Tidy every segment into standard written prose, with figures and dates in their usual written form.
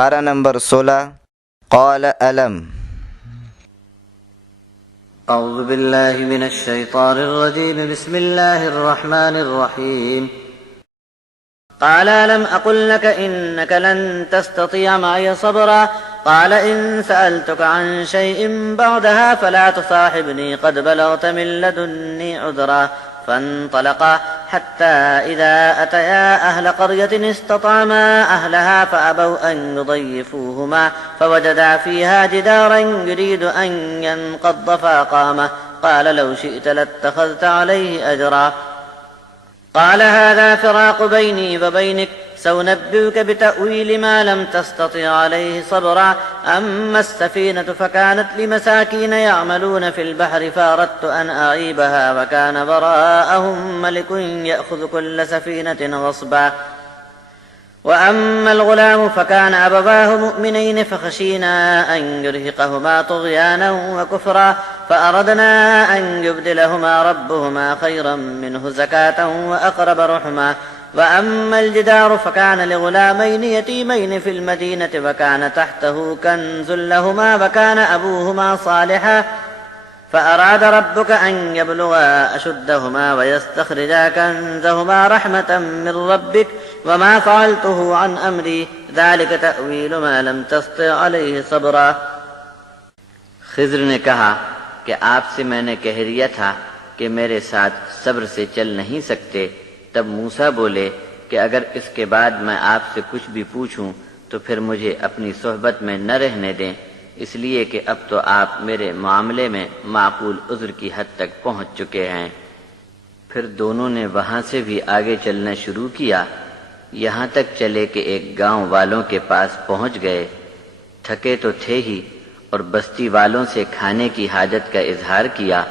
پارہ نمبر 16 قال علم۔ اعوذ باللہ من الشیطان الرجیم بسم اللہ الرحمن الرحیم قال ألم أقل لك إنك لن تستطيع معي صبرا قال إن سألتك عن شيء بعدها فلا تصاحبني قد بلغت من لدني عذرا فانطلقا حتى إذا أتيا أهل قرية استطعما أهلها فأبوا أن يضيفوهما فوجدا فيها جدارا يريد أن ينقض فأقامه قال لو شئت لاتخذت عليه أجرا قال هذا فراق بيني وبينك سأنبئك بتأويل ما لم تستطع عليه صبرا أما السفينة فكانت لمساكين يعملون في البحر فأردت أن أعيبها وكان وراءهم ملك يأخذ كل سفينة غصبا وأما الغلام فكان أبواه مؤمنين فخشينا أن يرهقهما طغيانا وكفرا فأردنا أن يبدلهما ربهما خيرا منه زكاة وأقرب رحما وأما الجدار فكان لغلامين يتيمين في المدينة وكان تحته كنز لهما وكان أبوهما صالحا فأراد ربك أن يبلغا أشدهما ويستخرجا كنزهما رحمة من ربك وما فعلته عن أمري ذلك تأويل ما لم تستطع عليه صبرا۔ خضر نے کہا کہ آپ سے میں نے کہہ دیا تھا کہ میرے ساتھ صبر سے چل نہیں سکتے۔ تب موسیٰ بولے کہ اگر اس کے بعد میں آپ سے کچھ بھی پوچھوں تو پھر مجھے اپنی صحبت میں نہ رہنے دیں، اس لیے کہ اب تو آپ میرے معاملے میں معقول عذر کی حد تک پہنچ چکے ہیں۔ پھر دونوں نے وہاں سے بھی آگے چلنا شروع کیا، یہاں تک چلے کہ ایک گاؤں والوں کے پاس پہنچ گئے۔ تھکے تو تھے ہی اور بستی والوں سے کھانے کی حاجت کا اظہار کیا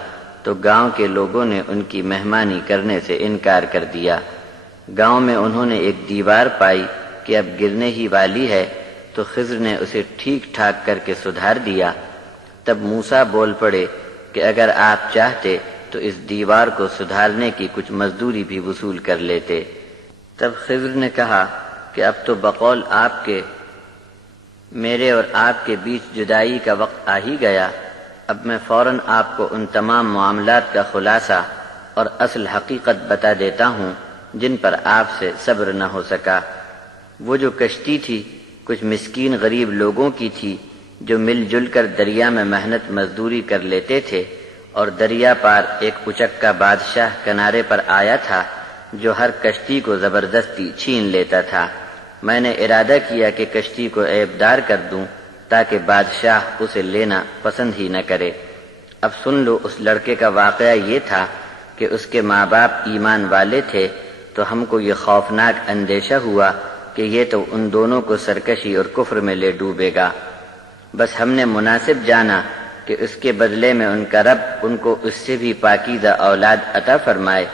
تو گاؤں کے لوگوں نے ان کی مہمانی کرنے سے انکار کر دیا۔ گاؤں میں انہوں نے ایک دیوار پائی کہ اب گرنے ہی والی ہے تو خضر نے اسے ٹھیک ٹھاک کر کے سدھار دیا۔ تب موسیٰ بول پڑے کہ اگر آپ چاہتے تو اس دیوار کو سدھارنے کی کچھ مزدوری بھی وصول کر لیتے۔ تب خضر نے کہا کہ اب تو بقول آپ کے میرے اور آپ کے بیچ جدائی کا وقت آ ہی گیا۔ اب میں فوراً آپ کو ان تمام معاملات کا خلاصہ اور اصل حقیقت بتا دیتا ہوں جن پر آپ سے صبر نہ ہو سکا۔ وہ جو کشتی تھی کچھ مسکین غریب لوگوں کی تھی جو مل جل کر دریا میں محنت مزدوری کر لیتے تھے، اور دریا پار ایک اچکا بادشاہ کنارے پر آیا تھا جو ہر کشتی کو زبردستی چھین لیتا تھا۔ میں نے ارادہ کیا کہ کشتی کو عیبدار کر دوں تاکہ بادشاہ اسے لینا پسند ہی نہ کرے۔ اب سن لو، اس لڑکے کا واقعہ یہ تھا کہ اس کے ماں باپ ایمان والے تھے، تو ہم کو یہ خوفناک اندیشہ ہوا کہ یہ تو ان دونوں کو سرکشی اور کفر میں لے ڈوبے گا۔ بس ہم نے مناسب جانا کہ اس کے بدلے میں ان کا رب ان کو اس سے بھی پاکیزہ اولاد عطا فرمائے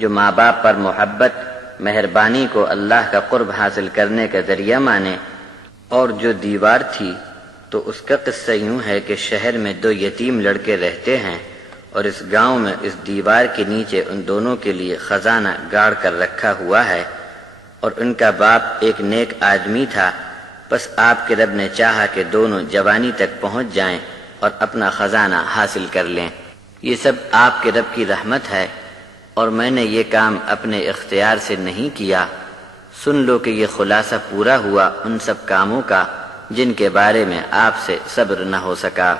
جو ماں باپ پر محبت مہربانی کو اللہ کا قرب حاصل کرنے کا ذریعہ مانے۔ اور جو دیوار تھی تو اس کا قصہ یوں ہے کہ شہر میں 2 یتیم لڑکے رہتے ہیں، اور اس گاؤں میں اس دیوار کے نیچے ان دونوں کے لیے خزانہ گاڑ کر رکھا ہوا ہے، اور ان کا باپ ایک نیک آدمی تھا۔ بس آپ کے رب نے چاہا کہ دونوں جوانی تک پہنچ جائیں اور اپنا خزانہ حاصل کر لیں۔ یہ سب آپ کے رب کی رحمت ہے، اور میں نے یہ کام اپنے اختیار سے نہیں کیا۔ سن لو کہ یہ خلاصہ پورا ہوا ان سب کاموں کا جن کے بارے میں آپ سے صبر نہ ہو سکا۔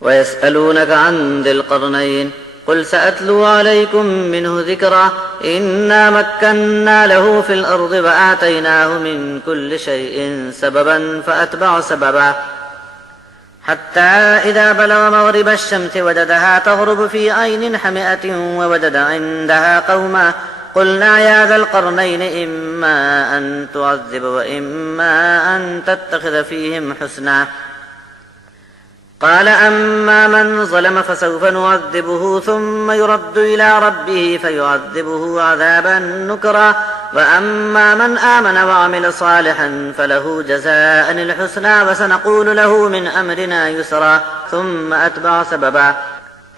وَيَسْأَلُونَكَ عَنْ ذِي الْقَرْنَيْنِ قُلْ سَأَتْلُو عَلَيْكُمْ مِنْهُ ذِكْرًا إِنَّا مَكَّنَّا لَهُ فِي الْأَرْضِ وَآتَيْنَاهُ مِنْ كُلِّ شَيْءٍ سَبَبًا فَأَتْبَعَ سَبَبًا حتى إذا بلغ مغرب الشمس وجدها تغرب في عين حمئة ووجد عندها قوما قلنا يا ذا القرنين إما أن تعذب وإما أن تتخذ فيهم حسنا قال أما من ظلم فسوف نعذبه ثم يرد إلى ربه فيعذبه عذابا نكرا وأما من آمن وعمل صالحا فله جزاء الحسنى وسنقول له من أمرنا يسرا ثم أتبع سببا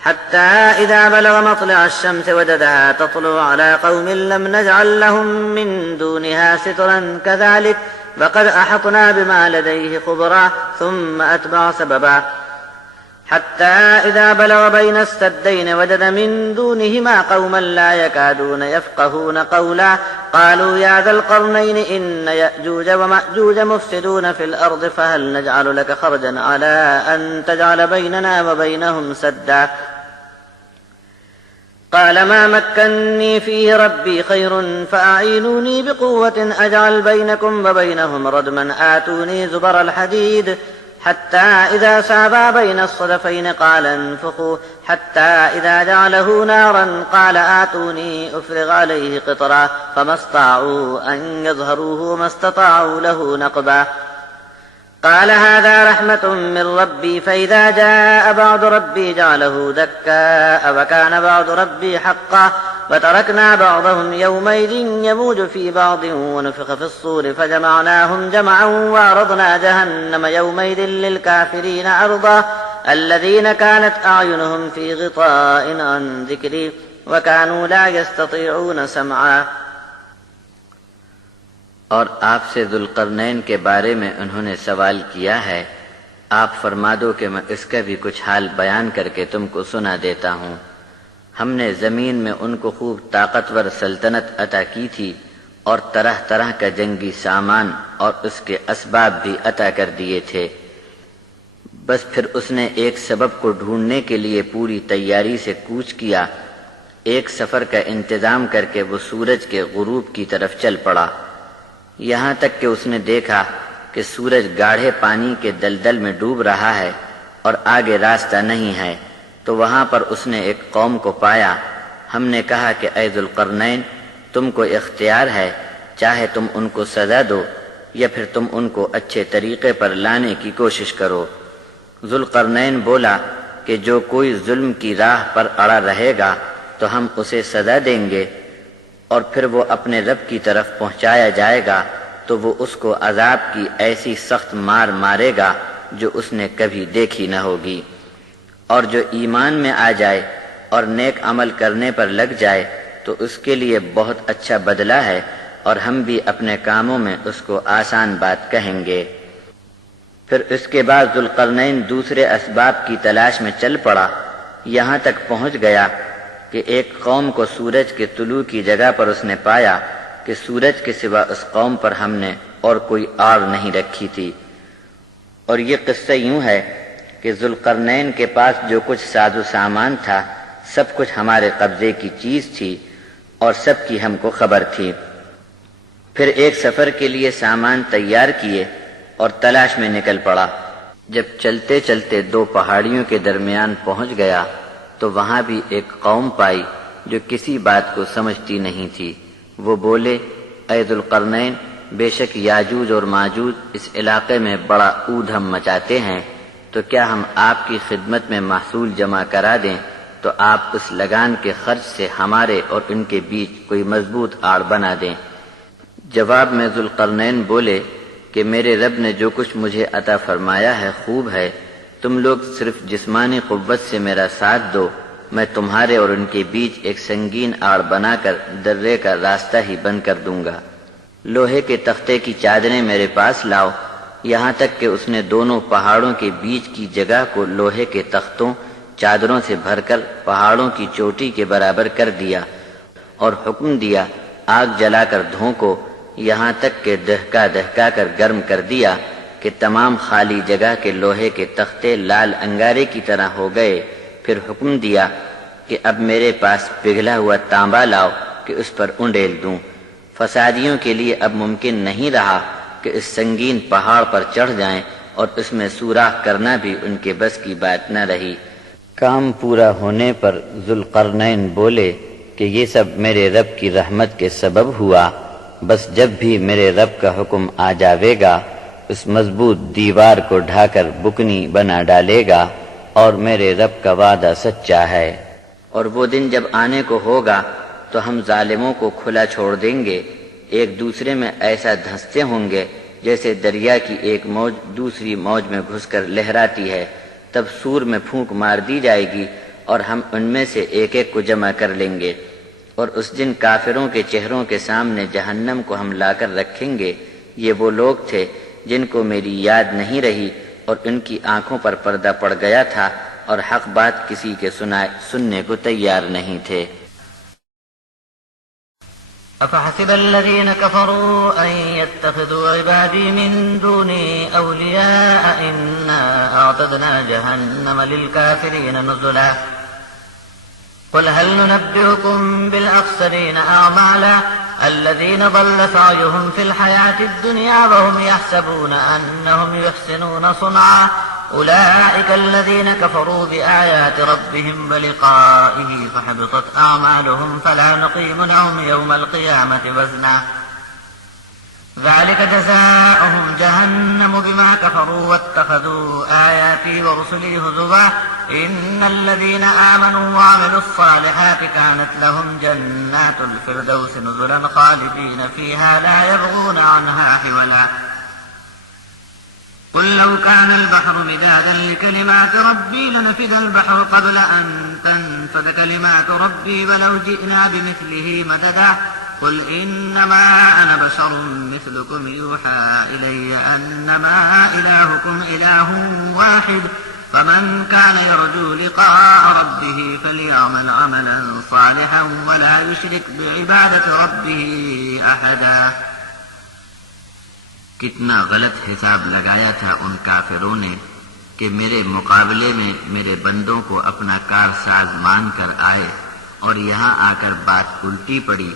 حتى إذا بلغ مطلع الشمس وجدها تطلع على قوم لم نجعل لهم من دونها سترا كذلك فقد أحطنا بما لديه خبرا ثم أتبع سببا حتى إذا بلغ بين السدين وجد من دونهما قوما لا يكادون يفقهون قولا قالوا يا ذا القرنين إن يأجوج ومأجوج مفسدون في الأرض فهل نجعل لك خرجا على أن تجعل بيننا وبينهم سدا قال ما مكني فيه ربي خير فأعينوني بقوة أجعل بينكم وبينهم ردما آتوني زبر الحديد حتى إذا سابا بين الصدفين قال انفخوا حتى إذا جعله نارا قال آتوني أفرغ عليه قطرا فما استطاعوا أن يظهروه ما استطاعوا له نقبا قال هذا رحمة من ربي فإذا جاء بعد ربي جعله دكاء وكان بعد ربي حقا وتركنا بعضهم يومئذ يموج في بعض ونفخ في الصور فجمعناهم جمعا وعرضنا جهنم يومئذ للكافرين عرضا الذين كانت أعينهم في غطاء عن ذكري وكانوا لا يستطيعون سمعا. اور آپ سے ذوالقرنین کے بارے میں انہوں نے سوال کیا ہے، آپ فرما دو کہ میں اس کا بھی کچھ حال بیان کر کے تم کو سنا دیتا ہوں۔ ہم نے زمین میں ان کو خوب طاقتور سلطنت عطا کی تھی اور طرح طرح کا جنگی سامان اور اس کے اسباب بھی عطا کر دیے تھے، بس پھر اس نے ایک سبب کو ڈھونڈنے کے لیے پوری تیاری سے کوچ کیا، ایک سفر کا انتظام کر کے وہ سورج کے غروب کی طرف چل پڑا، یہاں تک کہ اس نے دیکھا کہ سورج گاڑھے پانی کے دلدل میں ڈوب رہا ہے اور آگے راستہ نہیں ہے، تو وہاں پر اس نے ایک قوم کو پایا۔ ہم نے کہا کہ اے ذوالقرنین، تم کو اختیار ہے، چاہے تم ان کو سزا دو یا پھر تم ان کو اچھے طریقے پر لانے کی کوشش کرو۔ ذوالقرنین بولا کہ جو کوئی ظلم کی راہ پر اڑا رہے گا تو ہم اسے سزا دیں گے، اور پھر وہ اپنے رب کی طرف پہنچایا جائے گا تو وہ اس کو عذاب کی ایسی سخت مار مارے گا جو اس نے کبھی دیکھی نہ ہوگی، اور جو ایمان میں آ جائے اور نیک عمل کرنے پر لگ جائے تو اس کے لیے بہت اچھا بدلہ ہے، اور ہم بھی اپنے کاموں میں اس کو آسان بات کہیں گے۔ پھر اس کے بعد ذوالقرنین دوسرے اسباب کی تلاش میں چل پڑا، یہاں تک پہنچ گیا کہ ایک قوم کو سورج کے طلوع کی جگہ پر اس نے پایا کہ سورج کے سوا اس قوم پر ہم نے اور کوئی آڑ نہیں رکھی تھی۔ اور یہ قصہ یوں ہے کہ ذوالقرنین کے پاس جو کچھ ساز و سامان تھا سب کچھ ہمارے قبضے کی چیز تھی اور سب کی ہم کو خبر تھی۔ پھر ایک سفر کے لیے سامان تیار کیے اور تلاش میں نکل پڑا۔ جب چلتے چلتے دو پہاڑیوں کے درمیان پہنچ گیا تو وہاں بھی ایک قوم پائی جو کسی بات کو سمجھتی نہیں تھی۔ وہ بولے، اے ذوالقرنین، بے شک یاجوج اور ماجوج اس علاقے میں بڑا اودھم مچاتے ہیں، تو کیا ہم آپ کی خدمت میں محصول جمع کرا دیں تو آپ اس لگان کے خرچ سے ہمارے اور ان کے بیچ کوئی مضبوط آڑ بنا دیں۔ جواب میں ذوالقرنین بولے کہ میرے رب نے جو کچھ مجھے عطا فرمایا ہے خوب ہے، تم لوگ صرف جسمانی قوت سے میرا ساتھ دو، میں تمہارے اور ان کے بیچ ایک سنگین آڑ بنا کر درے کا راستہ ہی بند کر دوں گا۔ لوہے کے تختے کی چادریں میرے پاس لاؤ، یہاں تک کہ اس نے دونوں پہاڑوں کے بیچ کی جگہ کو لوہے کے تختوں چادروں سے بھر کر پہاڑوں کی چوٹی کے برابر کر دیا، اور حکم دیا آگ جلا کر دھونکو، یہاں تک کہ دہکا دہکا کر گرم کر دیا کہ تمام خالی جگہ کے لوہے کے تختے لال انگارے کی طرح ہو گئے۔ پھر حکم دیا کہ اب میرے پاس پگھلا ہوا تانبا لاؤ کہ اس پر انڈیل دوں۔ فسادیوں کے لیے اب ممکن نہیں رہا کہ اس سنگین پہاڑ پر چڑھ جائیں، اور اس میں سوراخ کرنا بھی ان کے بس کی بات نہ رہی۔ کام پورا ہونے پر ذوالقرنین بولے کہ یہ سب میرے رب کی رحمت کے سبب ہوا، بس جب بھی میرے رب کا حکم آ جاوے گا اس مضبوط دیوار کو ڈھا کر بکنی بنا ڈالے گا، اور میرے رب کا وعدہ سچا ہے۔ اور وہ دن جب آنے کو ہوگا تو ہم ظالموں کو کھلا چھوڑ دیں گے، ایک دوسرے میں ایسا دھنستے ہوں گے جیسے دریا کی ایک موج دوسری موج میں گھس کر لہراتی ہے۔ تب سور میں پھونک مار دی جائے گی اور ہم ان میں سے ایک ایک کو جمع کر لیں گے، اور اس دن کافروں کے چہروں کے سامنے جہنم کو ہم لا کر رکھیں گے۔ یہ وہ لوگ تھے جن کو میری یاد نہیں رہی اور ان کی آنکھوں پر پردہ پڑ گیا تھا، اور حق بات کسی کے سننے کو تیار نہیں تھے۔ أفحسب الذين كفروا أن يتخذوا عبادي من دوني أولياء إنا أعتدنا جهنم للكافرين نزلا قل هل ننبئكم بالأخسرين أعمالا الذين ضل سعيهم في الحياة الدنيا وهم يحسبون أنهم يحسنون صنعا أولئك الذين كفروا بآيات ربهم ولقائه فحبطت أعمالهم فلا نقيم لهم يوم القيامة وزنا ذلك جزاؤهم جهنم بما كفروا واتخذوا آياتي ورسلي هزوا إن الذين آمنوا وعملوا الصالحات كانت لهم جنات الفردوس نزلا خالدين فيها لا يبغون عنها حولا قل لو كان البحر مدادا لكلمات ربي لنفد البحر قبل أن تنفد كلمات ربي ولو جئنا بمثله مددا قل إنما أنا بشر مثلكم يوحى إلي أنما إلهكم إله واحد فمن كان يرجو لقاء ربه فليعمل عملا صالحا ولا يشرك بعبادة ربه أحدا۔ کتنا غلط حساب لگایا تھا ان کافروں نے کہ میرے مقابلے میں میرے بندوں کو اپنا کارساز مان کر آئے، اور یہاں آ کر بات الٹی پڑی۔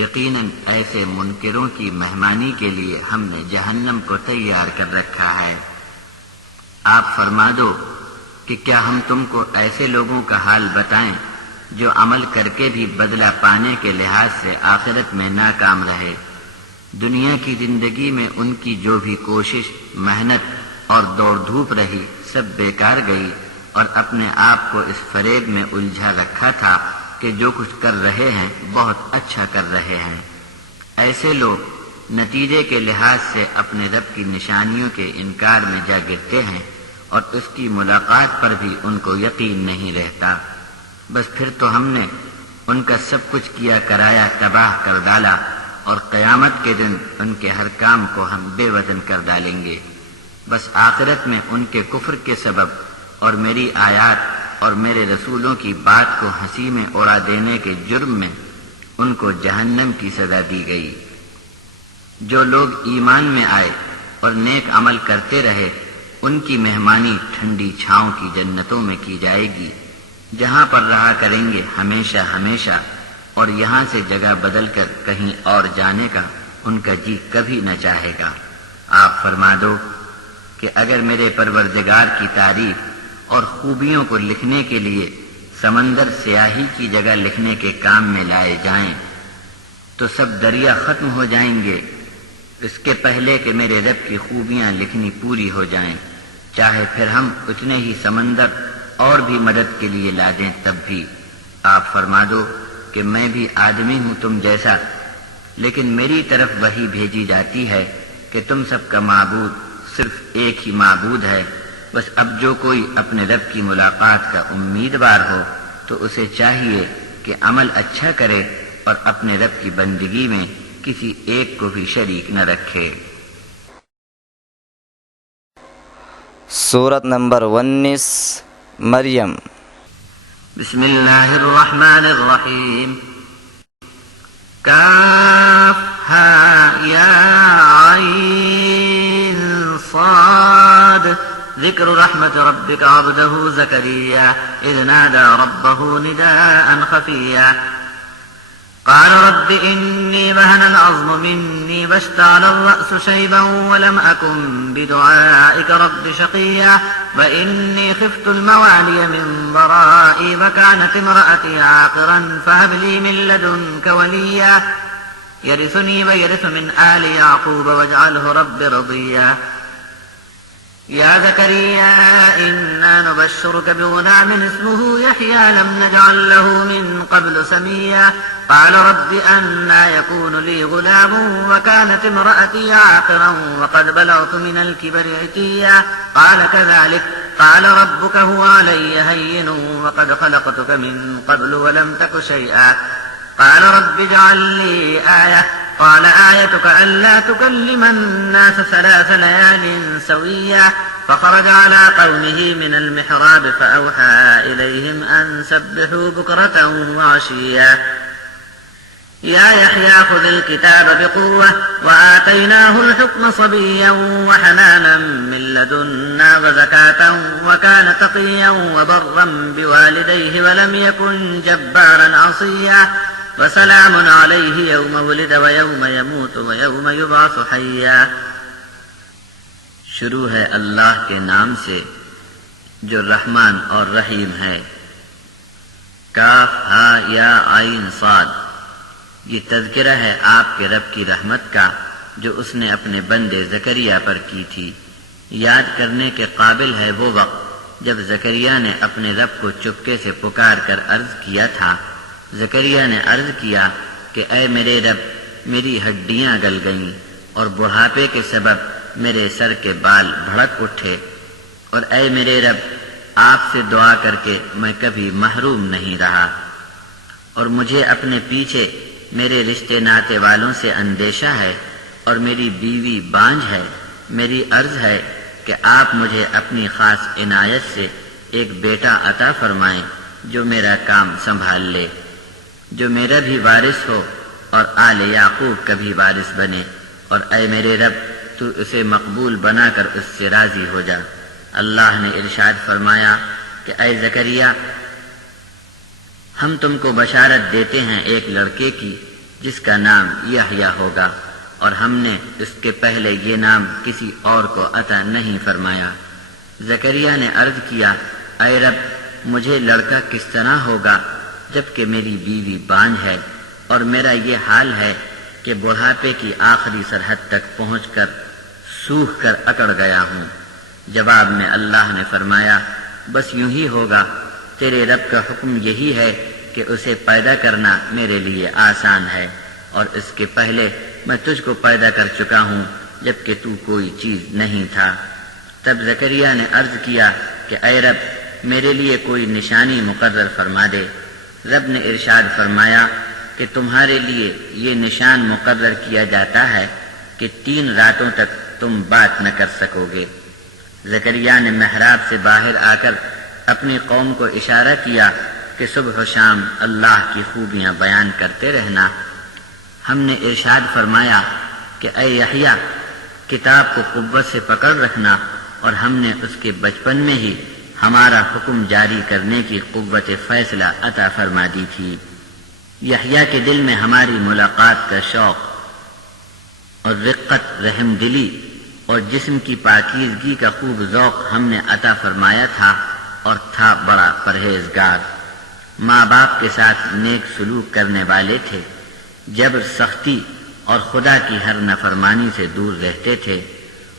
یقیناً ایسے منکروں کی مہمانی کے لیے ہم نے جہنم کو تیار کر رکھا ہے۔ آپ فرما دو کہ کیا ہم تم کو ایسے لوگوں کا حال بتائیں جو عمل کر کے بھی بدلہ پانے کے لحاظ سے آخرت میں ناکام رہے۔ دنیا کی زندگی میں ان کی جو بھی کوشش، محنت اور دوڑ دھوپ رہی سب بیکار گئی، اور اپنے آپ کو اس فریب میں الجھا رکھا تھا کہ جو کچھ کر رہے ہیں بہت اچھا کر رہے ہیں۔ ایسے لوگ نتیجے کے لحاظ سے اپنے رب کی نشانیوں کے انکار میں جا گرتے ہیں، اور اس کی ملاقات پر بھی ان کو یقین نہیں رہتا۔ بس پھر تو ہم نے ان کا سب کچھ کیا کرایا تباہ کر ڈالا، اور قیامت کے دن ان کے ہر کام کو ہم بے وزن کر ڈالیں گے۔ بس آخرت میں ان کے کفر کے سبب اور میری آیات اور میرے رسولوں کی بات کو ہنسی میں اڑا دینے کے جرم میں ان کو جہنم کی سزا دی گئی۔ جو لوگ ایمان میں آئے اور نیک عمل کرتے رہے ان کی مہمانی ٹھنڈی چھاؤں کی جنتوں میں کی جائے گی، جہاں پر رہا کریں گے ہمیشہ ہمیشہ، اور یہاں سے جگہ بدل کر کہیں اور جانے کا ان کا جی کبھی نہ چاہے گا۔ آپ فرما دو کہ اگر میرے پروردگار کی تعریف اور خوبیوں کو لکھنے کے لیے سمندر سیاہی کی جگہ لکھنے کے کام میں لائے جائیں تو سب دریا ختم ہو جائیں گے، اس کے پہلے کہ میرے رب کی خوبیاں لکھنی پوری ہو جائیں۔ چاہے پھر ہم اتنے ہی سمندر اور بھی مدد کے لیے لا دیں تب بھی۔ آپ فرما دو کہ میں بھی آدمی ہوں تم جیسا، لیکن میری طرف وحی بھیجی جاتی ہے کہ تم سب کا معبود صرف ایک ہی معبود ہے۔ بس اب جو کوئی اپنے رب کی ملاقات کا امیدوار ہو تو اسے چاہیے کہ عمل اچھا کرے اور اپنے رب کی بندگی میں کسی ایک کو بھی شریک نہ رکھے۔ سورت نمبر 19 مریم۔ بسم اللہ الرحمن الرحیم کاف ہا یا عین صاد ذکر رحمت ربک عبدہ زکریا اذ نادى ربه نداء خفیا قال رب إني وهن العظم مني واشتعل الرأس شيبا ولم أكن بدعائك رب شقيا وإني خفت الموالي من ورائي وكانت امرأتي عاقرا فهب لي من لدنك وليا يرثني ويرث من آل يعقوب واجعله رب رضيا يا زكريا إنا نبشرك بغلام اسمه يحيى لم نجعل له من قبل سميا قال رب أنى يكون لي غلام وكانت امرأتي عاقرا وقد بلغت من الكبر عتيا قال كذلك قال ربك هو علي هين وقد خلقتك من قبل ولم تك شيئا قال رب اجعل لي آية قال آيتك ألا تكلم الناس 3 ليال سويا فخرج على قومه من المحراب فأوحى إليهم أن سبحوا بكرة وعشيا يا يحيى خذ الكتاب بقوة وآتيناه الحكم صبيا وحنانا من لدنا وزكاة وكان تقيا وبرا بوالديه ولم يكن جبارا عصيا وسلام عليه يوم ولد ويوم يموت ويوم يبعث حيا. شروع ہے اللہ کے نام سے جو رحمان اور رحیم ہے. کاف ہا یا عین صاد. یہ تذکرہ ہے آپ کے رب کی رحمت کا جو اس نے اپنے بندے زکریا پر کی تھی. یاد کرنے کے قابل ہے وہ وقت جب زکریا نے اپنے رب کو چپکے سے پکار کر عرض کیا تھا. زکریا نے عرض کیا کہ اے میرے رب میری ہڈیاں گل گئیں اور بڑھاپے کے سبب میرے سر کے بال بھڑک اٹھے، اور اے میرے رب آپ سے دعا کر کے میں کبھی محروم نہیں رہا، اور مجھے اپنے پیچھے میرے رشتے ناتے والوں سے اندیشہ ہے اور میری بیوی بانجھ ہے. میری عرض ہے کہ آپ مجھے اپنی خاص عنایت سے ایک بیٹا عطا فرمائیں جو میرا کام سنبھال لے، جو میرا بھی وارث ہو اور آل یعقوب کا بھی وارث بنے، اور اے میرے رب تو اسے مقبول بنا کر اس سے راضی ہو جا. اللہ نے ارشاد فرمایا کہ اے زکریا ہم تم کو بشارت دیتے ہیں ایک لڑکے کی جس کا نام یحییٰ ہوگا، اور ہم نے اس کے پہلے یہ نام کسی اور کو عطا نہیں فرمایا. زکریا نے عرض کیا اے رب مجھے لڑکا کس طرح ہوگا جبکہ میری بیوی بانجھ ہے اور میرا یہ حال ہے کہ بڑھاپے کی آخری سرحد تک پہنچ کر سوکھ کر اکڑ گیا ہوں. جواب میں اللہ نے فرمایا بس یوں ہی ہوگا، تیرے رب کا حکم یہی ہے کہ اسے پیدا کرنا میرے لیے آسان ہے، اور اس کے پہلے میں تجھ کو پیدا کر چکا ہوں جبکہ تو کوئی چیز نہیں تھا. تب زکریا نے عرض کیا کہ اے رب میرے لیے کوئی نشانی مقرر فرما دے. رب نے ارشاد فرمایا کہ تمہارے لیے یہ نشان مقرر کیا جاتا ہے کہ 3 راتوں تک تم بات نہ کر سکو گے. زکریا نے محراب سے باہر آ کر اپنی قوم کو اشارہ کیا کہ صبح و شام اللہ کی خوبیاں بیان کرتے رہنا. ہم نے ارشاد فرمایا کہ اے یحییٰ کتاب کو قوت سے پکڑ رکھنا، اور ہم نے اس کے بچپن میں ہی ہمارا حکم جاری کرنے کی قوت فیصلہ عطا فرما دی تھی. یحییٰ کے دل میں ہماری ملاقات کا شوق اور رقت رحم دلی اور جسم کی پاکیزگی کا خوب ذوق ہم نے عطا فرمایا تھا، اور تھا بڑا پرہیزگار. ماں باپ کے ساتھ نیک سلوک کرنے والے تھے، جبر سختی اور خدا کی ہر نافرمانی سے دور رہتے تھے،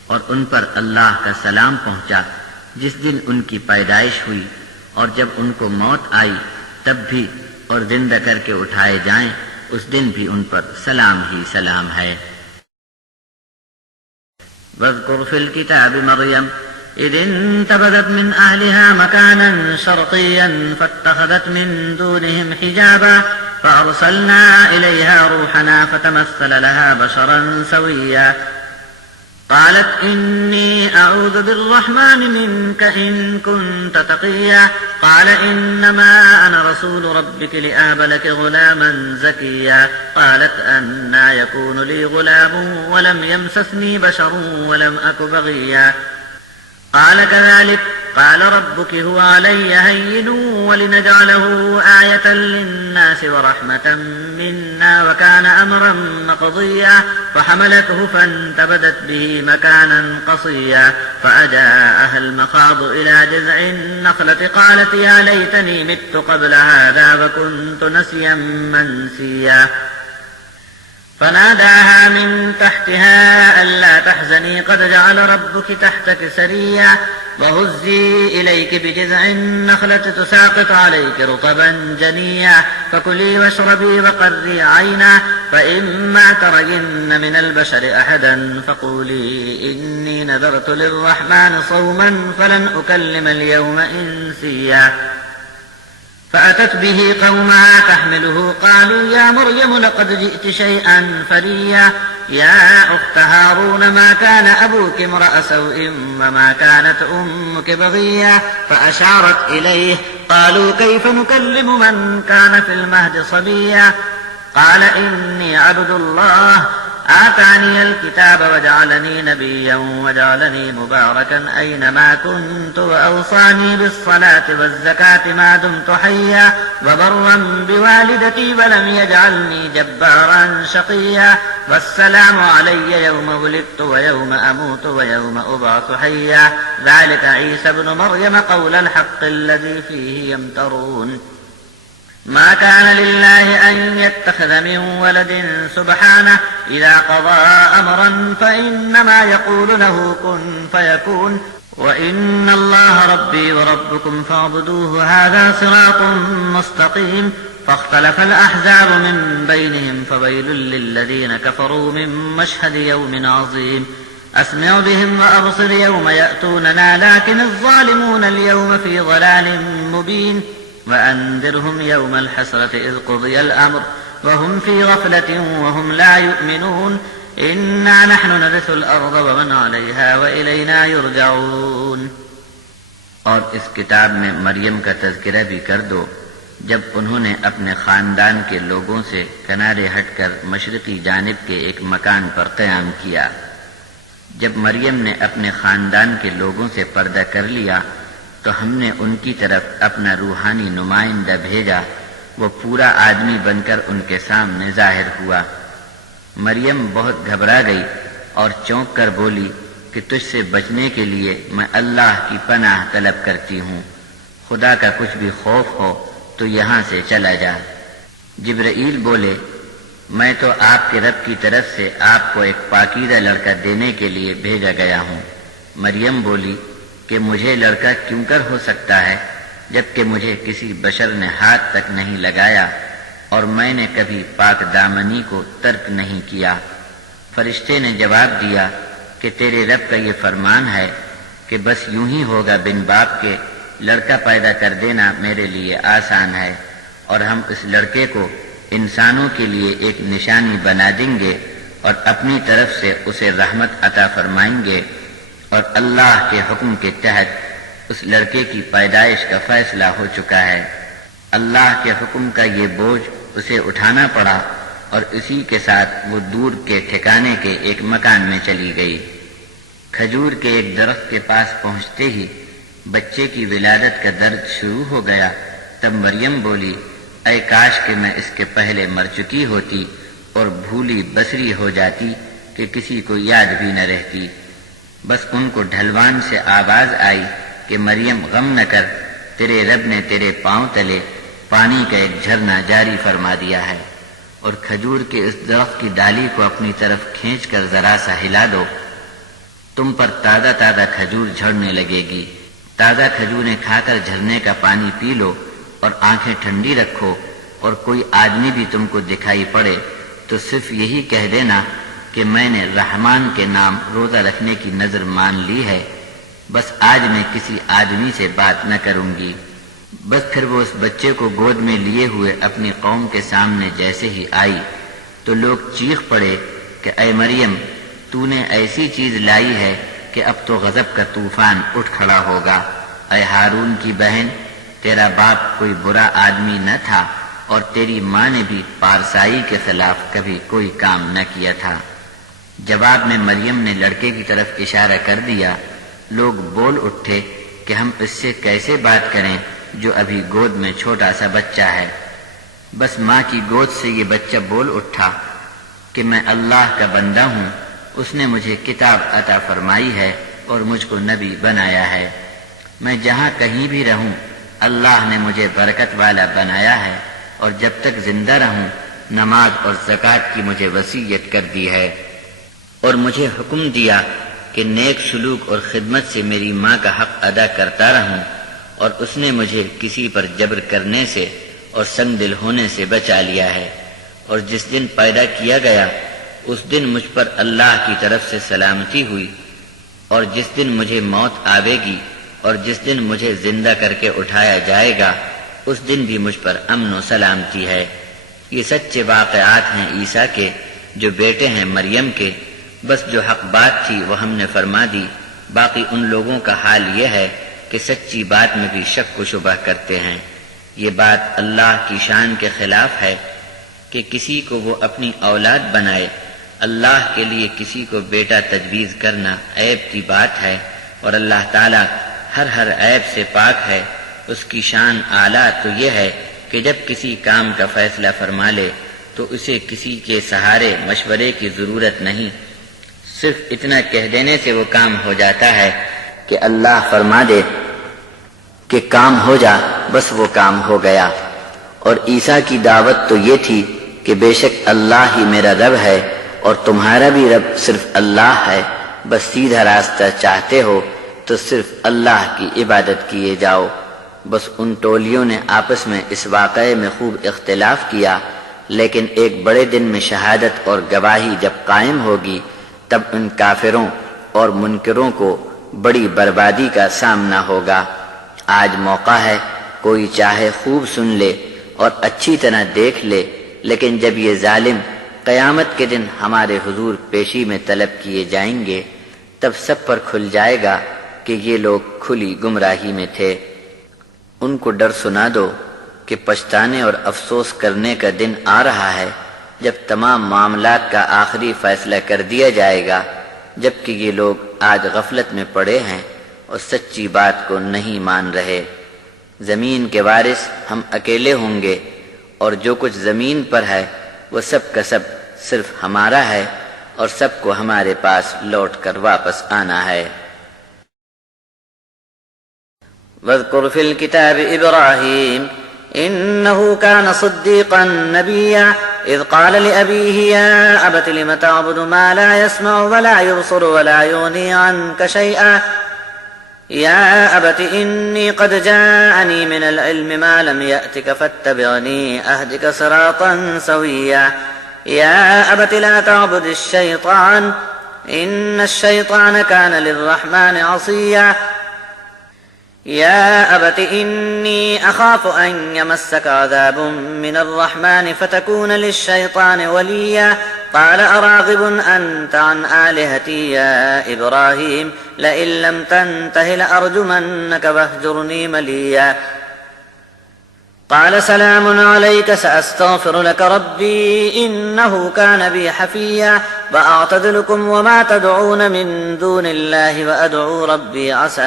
اور ان پر اللہ کا سلام پہنچا جس دن ان کی پیدائش ہوئی، اور جب ان کو موت آئی تب بھی، اور زندہ کر کے اٹھائے جائیں اس دن بھی ان پر سلام ہی سلام ہے. واذكر في الكتاب مريم إذ انتبذت من أهلها مكانا شرقيا فاتخذت من دونهم حجابا فأرسلنا إليها روحنا فتمثل لها بشرا سويا قالت إني أعوذ بالرحمن منك إن كنت تقيا قال إنما أنا رسول ربك لأهب لك غلاما زكيا قالت أنى يكون لي غلام ولم يمسسني بشر ولم أك بغيا قال كذلك قال ربك هو علي هين ولنجعله آية للناس ورحمة منا وكان أمرا مقضيا فحملته فانتبذت به مكانا قصيا فأجاءها المخاض إلى جذع النخلة قالت يا ليتني مت قبل هذا وكنت نسيا منسيا فناداها من تحتها ألا تحزني قد جعل ربك تحتك سريا وهزي إليك بجذع النخلة تساقط عليك رطبا جنيا فكلي واشربي وقري عينا فإما ترين من البشر أحدا فقولي إني نذرت للرحمن صوما فلن أكلم اليوم إنسيا فأتت به قومها تحمله قالوا يا مريم لقد جئت شيئا فريا يا أخت هارون ما كان أبوك امرأ سوء وما كانت أمك بغيا فأشارت إليه قالوا كيف نكلم من كان في المهد صبيا قال إني عبد الله آتاني الكتاب وجعلني نبيا وجعلني مباركا أينما كنت وأوصاني بالصلاة والزكاة ما دمت حيا وبرا بوالدتي ولم يجعلني جبارا شقيا والسلام علي يوم ولدت ويوم أموت ويوم أبعث حيا ذلك عيسى ابن مريم قول الحق الذي فيه يمترون ما كان لله أن يتخذ من ولد سبحانه إذا قضى أمرا فإنما يقول له كن فيكون وإن الله ربي وربكم فاعبدوه هذا صراط مستقيم فاختلف الأحزاب من بينهم فويل للذين كفروا من مشهد يوم عظيم أسمع بهم وأبصر يوم يأتوننا لكن الظالمون اليوم في ضلال مبين وأنذرهم يوم الحسرة إذ قضي الأمر وهم في غفلة وهم لا يؤمنون إنا نحن نرث الأرض ومن عليها وإلينا يرجعون. اور اس کتاب میں مریم کا تذکرہ بھی کر دو جب انہوں نے اپنے خاندان کے لوگوں سے کنارے ہٹ کر مشرقی جانب کے ایک مکان پر قیام کیا. جب مریم نے اپنے خاندان کے لوگوں سے پردہ کر لیا تو ہم نے ان کی طرف اپنا روحانی نمائندہ بھیجا. وہ پورا آدمی بن کر ان کے سامنے ظاہر ہوا. مریم بہت گھبرا گئی اور چونک کر بولی کہ تجھ سے بچنے کے لیے میں اللہ کی پناہ طلب کرتی ہوں. خدا کا کچھ بھی خوف ہو تو یہاں سے چلا جا. جبرائیل بولے میں تو آپ کے رب کی طرف سے آپ کو ایک پاکیزہ لڑکا دینے کے لیے بھیجا گیا ہوں. مریم بولی کہ مجھے لڑکا کیوں کر ہو سکتا ہے جبکہ مجھے کسی بشر نے ہاتھ تک نہیں لگایا اور میں نے کبھی پاک دامنی کو ترک نہیں کیا. فرشتے نے جواب دیا کہ تیرے رب کا یہ فرمان ہے کہ بس یوں ہی ہوگا بن باپ کے لڑکا پیدا کر دینا میرے لیے آسان ہے اور ہم اس لڑکے کو انسانوں کے لیے ایک نشانی بنا دیں گے اور اپنی طرف سے اسے رحمت عطا فرمائیں گے اور اللہ کے حکم کے تحت اس لڑکے کی پیدائش کا فیصلہ ہو چکا ہے. اللہ کے حکم کا یہ بوجھ اسے اٹھانا پڑا اور اسی کے ساتھ وہ دور کے ٹھکانے کے ایک مکان میں چلی گئی. کھجور کے ایک درخت کے پاس پہنچتے ہی بچے کی ولادت کا درد شروع ہو گیا. تب مریم بولی اے کاش کہ میں اس کے پہلے مر چکی ہوتی اور بھولی بسری ہو جاتی کہ کسی کو یاد بھی نہ رہتی. بس ان کو ڈھلوان سے آواز آئی کہ مریم غم نہ کر، تیرے رب نے تیرے پاؤں تلے پانی کا ایک جھرنا جاری فرما دیا ہے اور کھجور کے اس درخت کی ڈالی کو اپنی طرف کھینچ کر ذرا سا ہلا دو، تم پر تازہ تازہ کھجور جھڑنے لگے گی. تازہ کھجوریں کھا کر جھرنے کا پانی پی لو اور آنکھیں ٹھنڈی رکھو اور کوئی آدمی بھی تم کو دکھائی پڑے تو صرف یہی کہہ دینا کہ میں نے رحمان کے نام روزہ رکھنے کی نظر مان لی ہے. بس آج میں کسی آدمی سے بات نہ کروں گی. بس پھر وہ اس بچے کو گود میں لیے ہوئے اپنی قوم کے سامنے جیسے ہی آئی تو لوگ چیخ پڑے کہ اے مریم تو نے ایسی چیز لائی ہے کہ اب تو غضب کا طوفان اٹھ کھڑا ہوگا. اے ہارون کی بہن، تیرا باپ کوئی برا آدمی نہ تھا اور تیری ماں نے بھی پارسائی کے خلاف کبھی کوئی کام نہ کیا تھا. جواب میں مریم نے لڑکے کی طرف اشارہ کر دیا. لوگ بول اٹھے کہ ہم اس سے کیسے بات کریں جو ابھی گود میں چھوٹا سا بچہ ہے. بس ماں کی گود سے یہ بچہ بول اٹھا کہ میں اللہ کا بندہ ہوں، اس نے مجھے کتاب عطا فرمائی ہے اور مجھ کو نبی بنایا ہے. میں جہاں کہیں بھی رہوں اللہ نے مجھے برکت والا بنایا ہے اور جب تک زندہ رہوں نماز اور زکوٰۃ کی مجھے وصیت کر دی ہے اور مجھے حکم دیا کہ نیک سلوک اور خدمت سے میری ماں کا حق ادا کرتا رہوں، اور اس نے مجھے کسی پر جبر کرنے سے اور سنگ دل ہونے سے بچا لیا ہے، اور جس دن پیدا کیا گیا اس دن مجھ پر اللہ کی طرف سے سلامتی ہوئی، اور جس دن مجھے موت آوے گی اور جس دن مجھے زندہ کر کے اٹھایا جائے گا اس دن بھی مجھ پر امن و سلامتی ہے۔ یہ سچے واقعات ہیں عیسیٰ کے جو بیٹے ہیں مریم کے، بس جو حق بات تھی وہ ہم نے فرما دی، باقی ان لوگوں کا حال یہ ہے کہ سچی بات میں بھی شک و شبہ کرتے ہیں۔ یہ بات اللہ کی شان کے خلاف ہے کہ کسی کو وہ اپنی اولاد بنائے، اللہ کے لیے کسی کو بیٹا تجویز کرنا عیب کی بات ہے، اور اللہ تعالیٰ ہر عیب سے پاک ہے۔ اس کی شان اعلیٰ تو یہ ہے کہ جب کسی کام کا فیصلہ فرما لے تو اسے کسی کے سہارے مشورے کی ضرورت نہیں، صرف اتنا کہہ دینے سے وہ کام ہو جاتا ہے کہ اللہ فرما دے کہ کام ہو جا، بس وہ کام ہو گیا۔ اور عیسیٰ کی دعوت تو یہ تھی کہ بے شک اللہ ہی میرا رب ہے اور تمہارا بھی رب صرف اللہ ہے، بس سیدھا راستہ چاہتے ہو تو صرف اللہ کی عبادت کیے جاؤ۔ بس ان ٹولیوں نے آپس میں اس واقعے میں خوب اختلاف کیا، لیکن ایک بڑے دن میں شہادت اور گواہی جب قائم ہوگی تب ان کافروں اور منکروں کو بڑی بربادی کا سامنا ہوگا۔ آج موقع ہے، کوئی چاہے خوب سن لے اور اچھی طرح دیکھ لے، لیکن جب یہ ظالم قیامت کے دن ہمارے حضور پیشی میں طلب کیے جائیں گے تب سب پر کھل جائے گا کہ یہ لوگ کھلی گمراہی میں تھے۔ ان کو ڈر سنا دو کہ پچھتانے اور افسوس کرنے کا دن آ رہا ہے جب تمام معاملات کا آخری فیصلہ کر دیا جائے گا، جبکہ یہ لوگ آج غفلت میں پڑے ہیں اور سچی بات کو نہیں مان رہے۔ زمین کے وارث ہم اکیلے ہوں گے، اور جو کچھ زمین پر ہے وہ سب کا سب صرف ہمارا ہے، اور سب کو ہمارے پاس لوٹ کر واپس آنا ہے۔ واذكر في الكتاب إبراهيم إنه كان صديقا نبيا إذ قال لأبيه يا أبت لم تعبد ما لا يسمع ولا يبصر ولا يغني عنك شيئا يا أبت إني قد جاءني من العلم ما لم يأتك فاتبعني أهدك صراطا سويا يا أبت لا تعبد الشيطان إن الشيطان كان للرحمن عصيا يا أبت إني أخاف أن يمسك عذاب من الرحمن فتكون للشيطان وليا قال أراغب أنت عن آلهتي يا إبراهيم لئن لم تنته لأرجمنك واهجرني مليا قال سلام عليك سأستغفر لك ربي إنه كان بي حفيا وأعتزلكم وما تدعون من دون الله وأدعو ربي عسى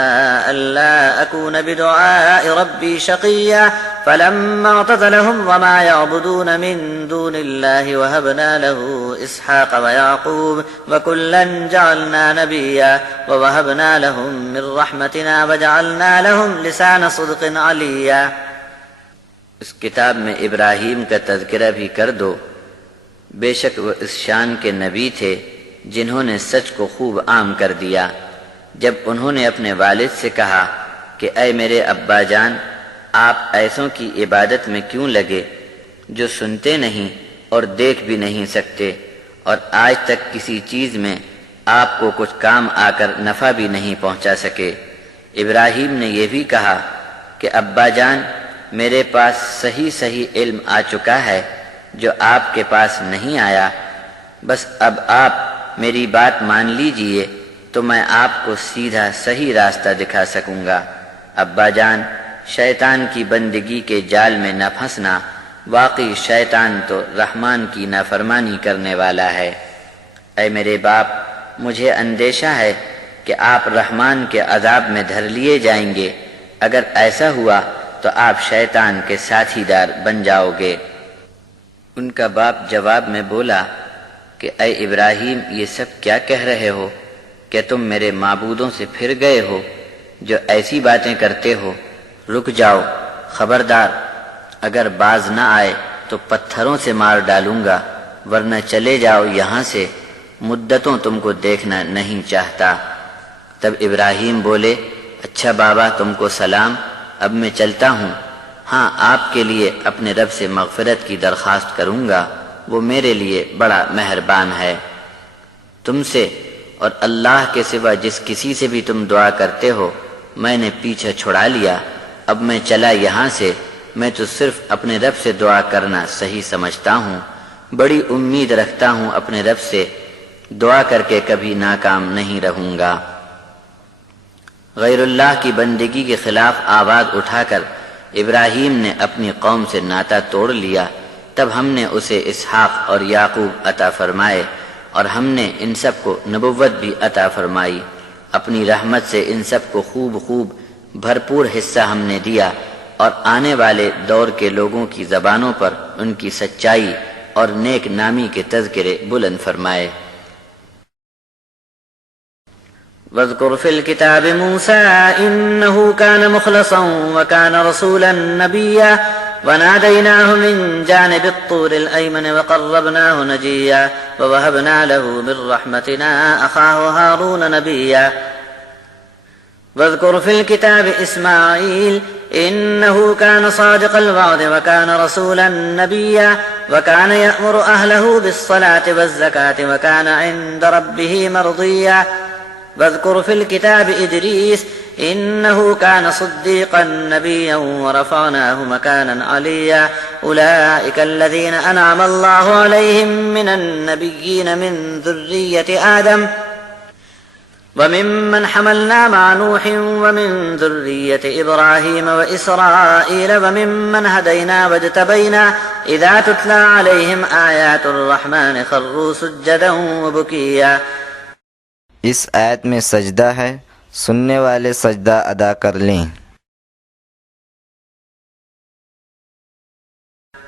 ألا أكون بدعاء ربي شقيا فلما اعتزلهم وما يعبدون من دون الله وهبنا له إسحاق ويعقوب وكلا جعلنا نبيا ووهبنا لهم من رحمتنا وجعلنا لهم لسان صدق عليا۔ اس کتاب میں ابراہیم کا تذکرہ بھی کر دو، بے شک وہ اس شان کے نبی تھے جنہوں نے سچ کو خوب عام کر دیا۔ جب انہوں نے اپنے والد سے کہا کہ اے میرے ابا جان، آپ ایسوں کی عبادت میں کیوں لگے جو سنتے نہیں اور دیکھ بھی نہیں سکتے، اور آج تک کسی چیز میں آپ کو کچھ کام آ کر نفع بھی نہیں پہنچا سکے۔ ابراہیم نے یہ بھی کہا کہ ابا جان، میرے پاس صحیح علم آ چکا ہے جو آپ کے پاس نہیں آیا، بس اب آپ میری بات مان لیجئے تو میں آپ کو سیدھا صحیح راستہ دکھا سکوں گا۔ ابا جان، شیطان کی بندگی کے جال میں نہ پھنسنا، واقعی شیطان تو رحمان کی نافرمانی کرنے والا ہے۔ اے میرے باپ، مجھے اندیشہ ہے کہ آپ رحمان کے عذاب میں دھر لیے جائیں گے، اگر ایسا ہوا تو آپ شیطان کے ساتھی دار بن جاؤ گے۔ ان کا باپ جواب میں بولا کہ اے ابراہیم، یہ سب کیا کہہ رہے ہو؟ کہ تم میرے معبودوں سے پھر گئے ہو جو ایسی باتیں کرتے ہو؟ رک جاؤ، خبردار، اگر باز نہ آئے تو پتھروں سے مار ڈالوں گا، ورنہ چلے جاؤ یہاں سے، مدتوں تم کو دیکھنا نہیں چاہتا۔ تب ابراہیم بولے اچھا بابا تم کو سلام، اب میں چلتا ہوں، ہاں آپ کے لیے اپنے رب سے مغفرت کی درخواست کروں گا، وہ میرے لیے بڑا مہربان ہے۔ تم سے اور اللہ کے سوا جس کسی سے بھی تم دعا کرتے ہو میں نے پیچھے چھڑا لیا، اب میں چلا یہاں سے، میں تو صرف اپنے رب سے دعا کرنا صحیح سمجھتا ہوں، بڑی امید رکھتا ہوں اپنے رب سے، دعا کر کے کبھی ناکام نہیں رہوں گا۔ غیر اللہ کی بندگی کے خلاف آواز اٹھا کر ابراہیم نے اپنی قوم سے ناطہ توڑ لیا، تب ہم نے اسے اسحاق اور یعقوب عطا فرمائے، اور ہم نے ان سب کو نبوت بھی عطا فرمائی، اپنی رحمت سے ان سب کو خوب بھرپور حصہ ہم نے دیا، اور آنے والے دور کے لوگوں کی زبانوں پر ان کی سچائی اور نیک نامی کے تذکرے بلند فرمائے۔ واذكر في الكتاب موسى إنه كان مخلصا وكان رسولا نبيا وناديناه من جانب الطور الأيمن وقربناه نجيا ووهبنا له من رحمتنا أخاه هارون نبيا واذكر في الكتاب إسماعيل إنه كان صادق الوعد وكان رسولا نبيا وكان يأمر أهله بالصلاة والزكاة وكان عند ربه مرضيا واذكر في الكتاب إدريس إنه كان صديقا نبيا ورفعناه مكانا عليا أولئك الذين أنعم الله عليهم من النبيين من ذرية آدم وممن حملنا مع نوح ومن ذرية إبراهيم وإسرائيل وممن هدينا واجتبينا إذا تتلى عليهم آيات الرحمن خروا سجدا وبكيا۔ اس آیت میں سجدہ ہے، سننے والے سجدہ ادا کر لیں۔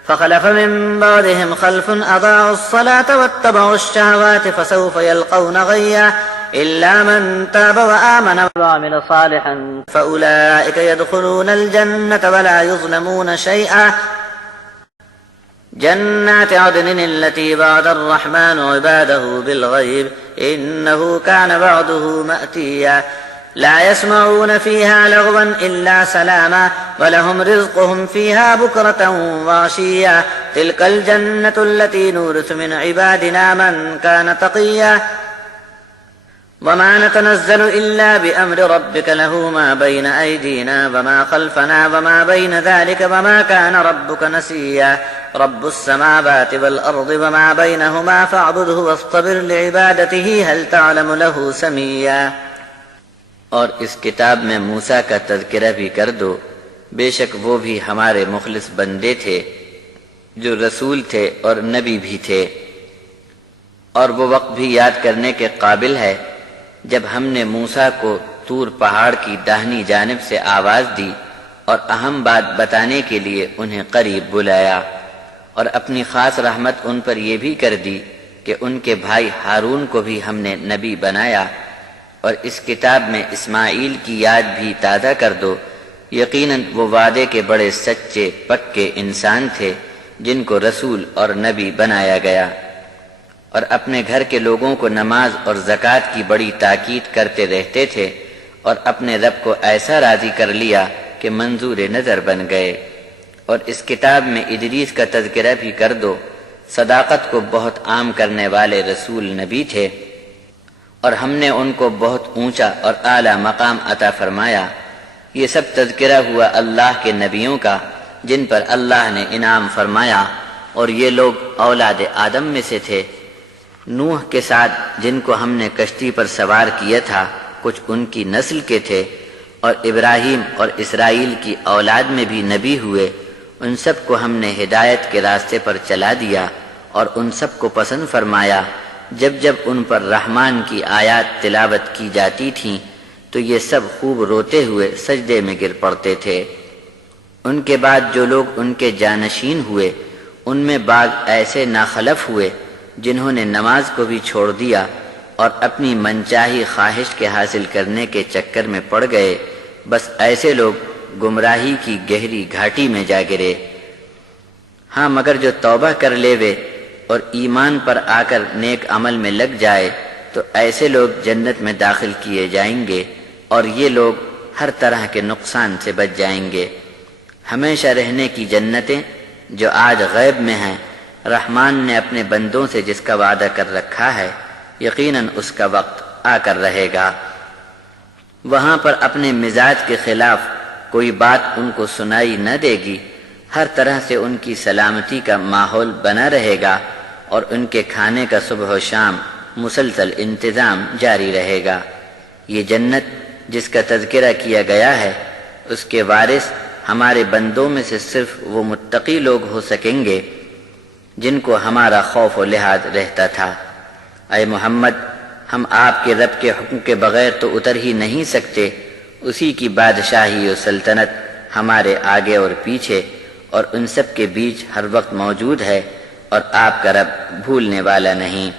فخلف من بعدهم خلف أضاعوا الصلاة واتبعوا الشهوات فسوف يلقون غيا إلا من تاب وآمن وعمل صالحا فأولئك يدخلون الجنة ولا يظلمون شيئا جنات عدن التي وعد الرحمن عباده بالغيب إنه كان وعده مأتيا لا يسمعون فيها لغوا إلا سلاما ولهم رزقهم فيها بكرة وعشيا تلك الجنة التي نورث من عبادنا من كان تقيا وما نتنزل إلا بأمر ربك له ما بين أيدينا وما خلفنا وما بين ذلك وما كان ربك نسيا رب السماوات والأرض وما بينهما فاعبده واصطبر لعبادته هل تعلم له سميا۔ اور اس کتاب میں موسیٰ کا تذکرہ بھی کر دو، بے شک وہ بھی ہمارے مخلص بندے تھے جو رسول تھے اور نبی بھی تھے، اور وہ وقت بھی یاد کرنے کے قابل ہے جب ہم نے موسیٰ کو طور پہاڑ کی داہنی جانب سے آواز دی اور اہم بات بتانے کے لیے انہیں قریب بلایا، اور اپنی خاص رحمت ان پر یہ بھی کر دی کہ ان کے بھائی ہارون کو بھی ہم نے نبی بنایا، اور اس کتاب میں اسماعیل کی یاد بھی تازہ کر دو، یقیناً وہ وعدے کے بڑے سچے پکے انسان تھے جن کو رسول اور نبی بنایا گیا، اور اپنے گھر کے لوگوں کو نماز اور زکوٰۃ کی بڑی تاکید کرتے رہتے تھے، اور اپنے رب کو ایسا راضی کر لیا کہ منظور نظر بن گئے۔ اور اس کتاب میں ادریس کا تذکرہ بھی کر دو، صداقت کو بہت عام کرنے والے رسول نبی تھے، اور ہم نے ان کو بہت اونچا اور اعلیٰ مقام عطا فرمایا۔ یہ سب تذکرہ ہوا اللہ کے نبیوں کا جن پر اللہ نے انعام فرمایا، اور یہ لوگ اولاد آدم میں سے تھے۔ نوح کے ساتھ جن کو ہم نے کشتی پر سوار کیا تھا کچھ ان کی نسل کے تھے، اور ابراہیم اور اسرائیل کی اولاد میں بھی نبی ہوئے، ان سب کو ہم نے ہدایت کے راستے پر چلا دیا اور ان سب کو پسند فرمایا۔ جب جب ان پر رحمان کی آیات تلاوت کی جاتی تھیں تو یہ سب خوب روتے ہوئے سجدے میں گر پڑتے تھے۔ ان کے بعد جو لوگ ان کے جانشین ہوئے ان میں بعض ایسے ناخلف ہوئے جنہوں نے نماز کو بھی چھوڑ دیا اور اپنی منچاہی خواہش کے حاصل کرنے کے چکر میں پڑ گئے، بس ایسے لوگ گمراہی کی گہری گھاٹی میں جا گرے۔ ہاں مگر جو توبہ کر لے وے اور ایمان پر آ کر نیک عمل میں لگ جائے تو ایسے لوگ جنت میں داخل کیے جائیں گے اور یہ لوگ ہر طرح کے نقصان سے بچ جائیں گے۔ ہمیشہ رہنے کی جنتیں جو آج غیب میں ہیں، رحمان نے اپنے بندوں سے جس کا وعدہ کر رکھا ہے، یقیناً اس کا وقت آ کر رہے گا۔ وہاں پر اپنے مزاج کے خلاف کوئی بات ان کو سنائی نہ دے گی، ہر طرح سے ان کی سلامتی کا ماحول بنا رہے گا اور ان کے کھانے کا صبح و شام مسلسل انتظام جاری رہے گا۔ یہ جنت جس کا تذکرہ کیا گیا ہے، اس کے وارث ہمارے بندوں میں سے صرف وہ متقی لوگ ہو سکیں گے جن کو ہمارا خوف و لحاظ رہتا تھا۔ اے محمد، ہم آپ کے رب کے حکم کے بغیر تو اتر ہی نہیں سکتے، اسی کی بادشاہی و سلطنت ہمارے آگے اور پیچھے اور ان سب کے بیچ ہر وقت موجود ہے، اور آپ کا رب بھولنے والا نہیں۔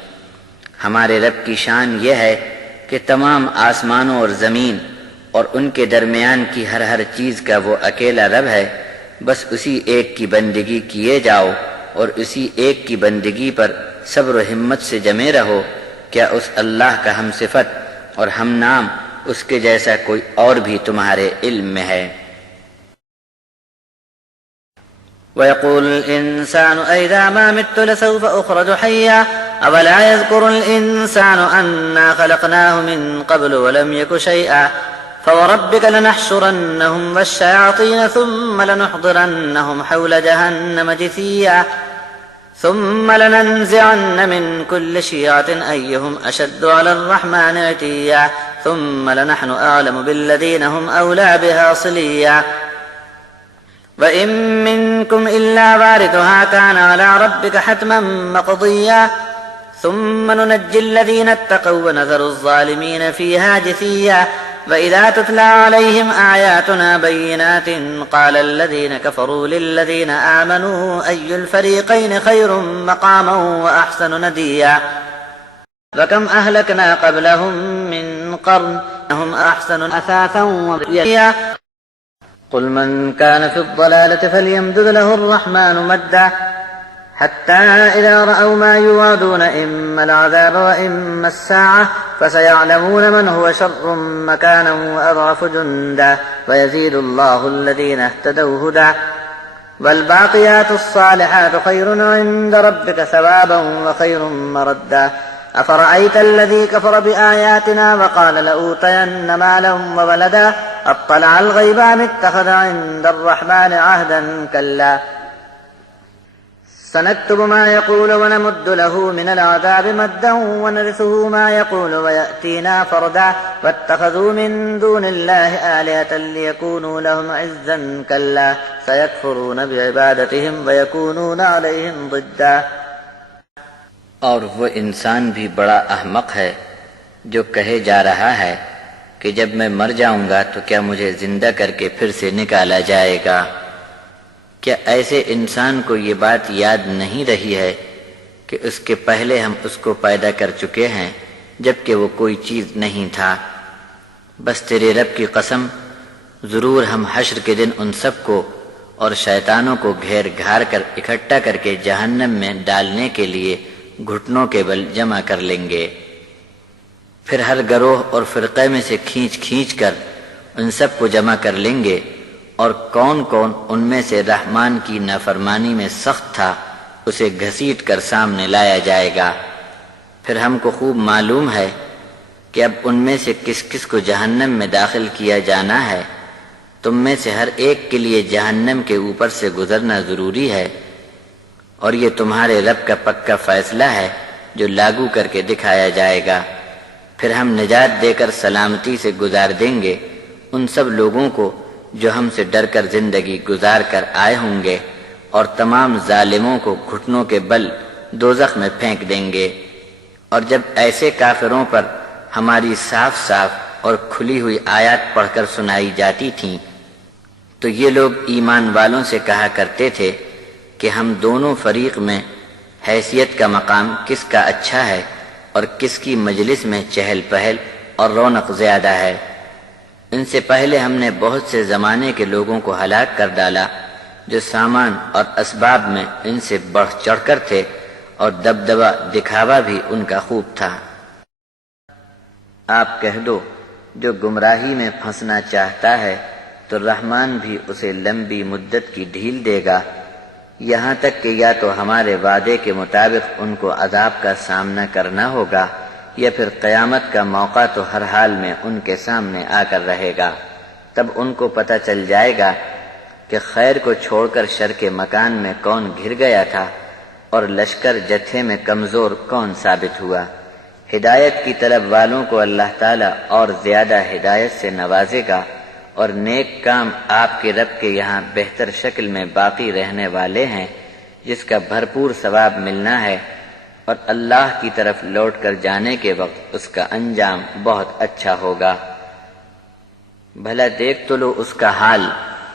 ہمارے رب کی شان یہ ہے کہ تمام آسمانوں اور زمین اور ان کے درمیان کی ہر چیز کا وہ اکیلا رب ہے، بس اسی ایک کی بندگی کیے جاؤ اور اسی ایک کی بندگی پر صبر و ہمت سے جمے رہو۔ کیا اس اللہ کا ہم صفت اور ہم نام اس کے جیسا کوئی اور بھی تمہارے علم میں ہے؟ ويقول الإنسان أإذا ما مت لسوف أخرج حيا أولا يذكر الإنسان أنا خلقناه من قبل ولم يك شيئا فوربك لنحشرنهم والشياطين ثم لنحضرنهم حول جهنم جثيا ثم لننزعن من كل شيعة أيهم أشد على الرحمن عتيا ثم لنحن أعلم بالذين هم أولى بها صليا وإن منكم إلا واردها كان على ربك حتما مقضيا ثم ننجي الذين اتقوا ونذر الظالمين فيها جثيا وإذا تتلى عليهم آياتنا بينات قال الذين كفروا للذين آمنوا أي الفريقين خير مقاما وأحسن نديا وكم أهلكنا قبلهم من قرن هم أحسن أثاثا ورئيا قل من كان في الضلالة فليمدد له الرحمن مدا حتى إذا رأوا ما يوعدون إما العذاب وإما الساعة فسيعلمون من هو شر مكانا وأضعف جندا ويزيد الله الذين اهتدوا هدى والباقيات الصالحات خير عند ربك ثوابا وخير مردا أفرأيت الذي كفر بآياتنا وقال لأوتين مالا وولدا اطلع الغيب أم اتخذ عند الرحمن عهدا كلا سنكتب ما يقول ونمد له من العذاب مدا ونرثه ما يقول ويأتينا فردا واتخذوا من دون الله آلهة ليكونوا لهم عزا كلا سيكفرون بعبادتهم ويكونون عليهم ضدا۔ اور وہ انسان بھی بڑا احمق ہے جو کہے جا رہا ہے کہ جب میں مر جاؤں گا تو کیا مجھے زندہ کر کے پھر سے نکالا جائے گا؟ کیا ایسے انسان کو یہ بات یاد نہیں رہی ہے کہ اس کے پہلے ہم اس کو پیدا کر چکے ہیں جبکہ وہ کوئی چیز نہیں تھا؟ بس تیرے رب کی قسم، ضرور ہم حشر کے دن ان سب کو اور شیطانوں کو گھیر گھار کر اکٹھا کر کے جہنم میں ڈالنے کے لیے گھٹنوں کے بل جمع کر لیں گے۔ پھر ہر گروہ اور فرقے میں سے کھینچ کھینچ کر ان سب کو جمع کر لیں گے، اور کون کون ان میں سے رحمان کی نافرمانی میں سخت تھا اسے گھسیٹ کر سامنے لایا جائے گا۔ پھر ہم کو خوب معلوم ہے کہ اب ان میں سے کس کس کو جہنم میں داخل کیا جانا ہے۔ تم میں سے ہر ایک کے لیے جہنم کے اوپر سے گزرنا ضروری ہے، اور یہ تمہارے رب کا پکا فیصلہ ہے جو لاگو کر کے دکھایا جائے گا۔ پھر ہم نجات دے کر سلامتی سے گزار دیں گے ان سب لوگوں کو جو ہم سے ڈر کر زندگی گزار کر آئے ہوں گے، اور تمام ظالموں کو گھٹنوں کے بل دوزخ میں پھینک دیں گے۔ اور جب ایسے کافروں پر ہماری صاف صاف اور کھلی ہوئی آیات پڑھ کر سنائی جاتی تھیں تو یہ لوگ ایمان والوں سے کہا کرتے تھے کہ ہم دونوں فریق میں حیثیت کا مقام کس کا اچھا ہے اور کس کی مجلس میں چہل پہل اور رونق زیادہ ہے۔ ان سے پہلے ہم نے بہت سے زمانے کے لوگوں کو ہلاک کر ڈالا جو سامان اور اسباب میں ان سے بڑھ چڑھ کر تھے، اور دبدبہ دکھاوا بھی ان کا خوب تھا۔ آپ کہہ دو جو گمراہی میں پھنسنا چاہتا ہے تو رحمان بھی اسے لمبی مدت کی ڈھیل دے گا، یہاں تک کہ یا تو ہمارے وعدے کے مطابق ان کو عذاب کا سامنا کرنا ہوگا یا پھر قیامت کا موقع تو ہر حال میں ان کے سامنے آ کر رہے گا۔ تب ان کو پتہ چل جائے گا کہ خیر کو چھوڑ کر شر کے مکان میں کون گر گیا تھا اور لشکر جتھے میں کمزور کون ثابت ہوا۔ ہدایت کی طلب والوں کو اللہ تعالیٰ اور زیادہ ہدایت سے نوازے گا، اور نیک کام آپ کے رب کے یہاں بہتر شکل میں باقی رہنے والے ہیں جس کا بھرپور ثواب ملنا ہے، اور اللہ کی طرف لوٹ کر جانے کے وقت اس کا انجام بہت اچھا ہوگا۔ بھلا دیکھ تو لو اس کا حال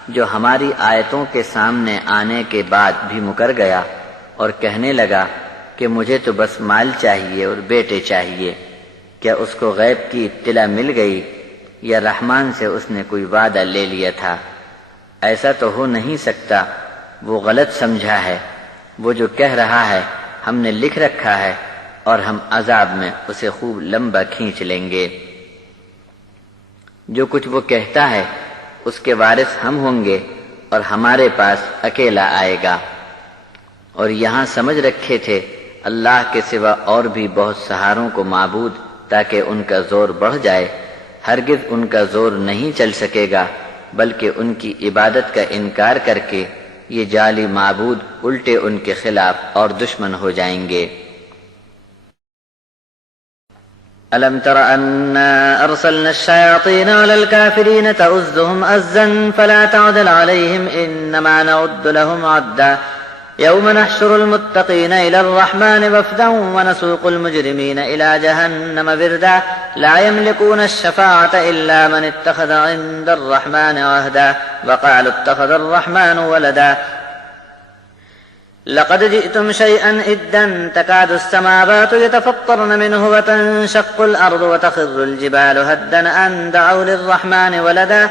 جو ہماری آیتوں کے سامنے آنے کے بعد بھی مکر گیا اور کہنے لگا کہ مجھے تو بس مال چاہیے اور بیٹے چاہیے۔ کیا اس کو غیب کی اطلاع مل گئی یا رحمان سے اس نے کوئی وعدہ لے لیا تھا؟ ایسا تو ہو نہیں سکتا، وہ غلط سمجھا ہے۔ وہ جو کہہ رہا ہے ہم نے لکھ رکھا ہے، اور ہم عذاب میں اسے خوب لمبا کھینچ لیں گے۔ جو کچھ وہ کہتا ہے اس کے وارث ہم ہوں گے اور ہمارے پاس اکیلا آئے گا۔ اور یہاں سمجھ رکھے تھے اللہ کے سوا اور بھی بہت سہاروں کو معبود تاکہ ان کا زور بڑھ جائے، ہرگز ان کا زور نہیں چل سکے گا، بلکہ ان کی عبادت کا انکار کر کے یہ جعلی معبود الٹے ان کے خلاف اور دشمن ہو جائیں گے۔ ألم تر أنا أرسلنا الشياطين على الكافرين تؤزهم أزا فلا تعدل عليهم إنما نعد لهم عدا يوم نحشر المتقين إلى الرحمن وفدا ونسوق المجرمين إلى جهنم وردا لا يملكون الشفاعة إلا من اتخذ عند الرحمن عهدا وقالوا اتخذ الرحمن ولدا لقد جئتم شيئا إدا تكاد السماوات يتفطرن منه وتنشق الأرض وتخر الجبال هدا أن دعوا للرحمن ولدا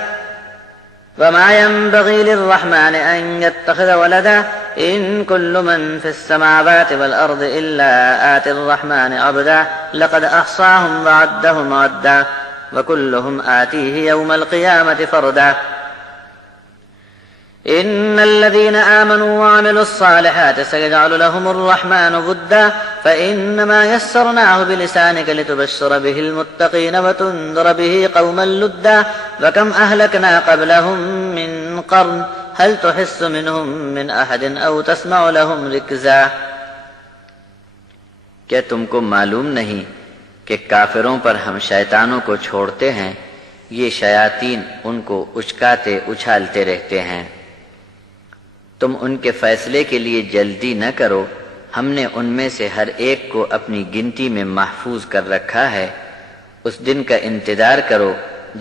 وما ينبغي للرحمن أن يتخذ ولدا إن كل من في السماوات والأرض إلا آتي الرحمن عبدا لقد أحصاهم وعدهم عدا وكلهم آتيه يوم القيامة فردا إن الذين آمنوا وعملوا الصالحات سيجعل لهم الرحمن ودا فإنما يسرناه بلسانك لتبشر به المتقين وتنذر به قوما لدا وكم أهلكنا قبلهم من قرن هل تحس منهم من أحد أو تسمع لهم ركزا۔ کیا تم کو معلوم نہیں کہ کافروں پر ہم شیطانوں کو چھوڑتے ہیں، یہ شیاطین ان کو اچکاتے اچھالتے رہتے ہیں۔ تم ان کے فیصلے کے لیے جلدی نہ کرو، ہم نے ان میں سے ہر ایک کو اپنی گنتی میں محفوظ کر رکھا ہے۔ اس دن کا انتظار کرو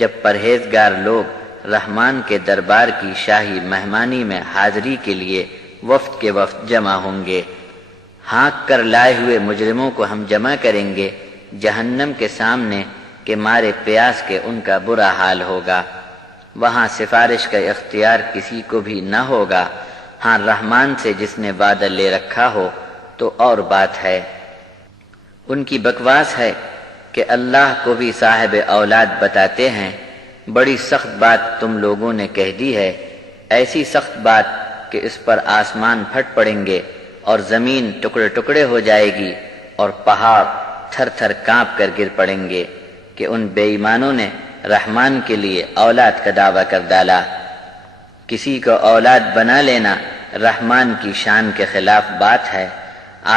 جب پرہیزگار لوگ رحمان کے دربار کی شاہی مہمانی میں حاضری کے لیے وفد کے وفد جمع ہوں گے۔ ہانک کر لائے ہوئے مجرموں کو ہم جمع کریں گے جہنم کے سامنے کہ مارے پیاس کے ان کا برا حال ہوگا۔ وہاں سفارش کا اختیار کسی کو بھی نہ ہوگا، ہاں رحمان سے جس نے وعدہ لے رکھا ہو تو اور بات ہے۔ ان کی بکواس ہے کہ اللہ کو بھی صاحب اولاد بتاتے ہیں، بڑی سخت بات تم لوگوں نے کہہ دی ہے، ایسی سخت بات کہ اس پر آسمان پھٹ پڑیں گے اور زمین ٹکڑے ٹکڑے ہو جائے گی اور پہاڑ تھر تھر کانپ کر گر پڑیں گے کہ ان بے ایمانوں نے رحمان کے لیے اولاد کا دعویٰ کر ڈالا۔ کسی کو اولاد بنا لینا رحمان کی شان کے خلاف بات ہے۔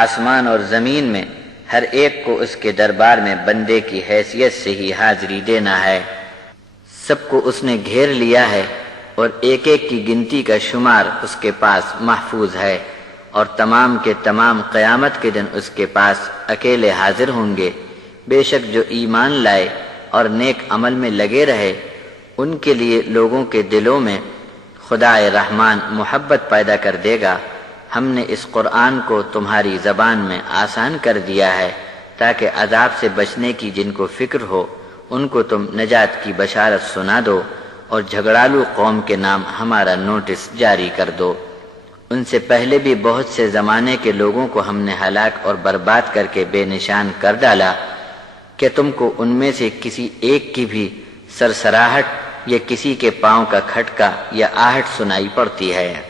آسمان اور زمین میں ہر ایک کو اس کے دربار میں بندے کی حیثیت سے ہی حاضری دینا ہے۔ سب کو اس نے گھیر لیا ہے اور ایک ایک کی گنتی کا شمار اس کے پاس محفوظ ہے، اور تمام کے تمام قیامت کے دن اس کے پاس اکیلے حاضر ہوں گے۔ بے شک جو ایمان لائے اور نیک عمل میں لگے رہے ان کے لیے لوگوں کے دلوں میں خدائے رحمان محبت پیدا کر دے گا۔ ہم نے اس قرآن کو تمہاری زبان میں آسان کر دیا ہے تاکہ عذاب سے بچنے کی جن کو فکر ہو ان کو تم نجات کی بشارت سنا دو، اور جھگڑالو قوم کے نام ہمارا نوٹس جاری کر دو۔ ان سے پہلے بھی بہت سے زمانے کے لوگوں کو ہم نے ہلاک اور برباد کر کے بے نشان کر ڈالا، کہ تم کو ان میں سے کسی ایک کی بھی سرسراہٹ یا کسی کے پاؤں کا کھٹکا یا آہٹ سنائی پڑتی ہے؟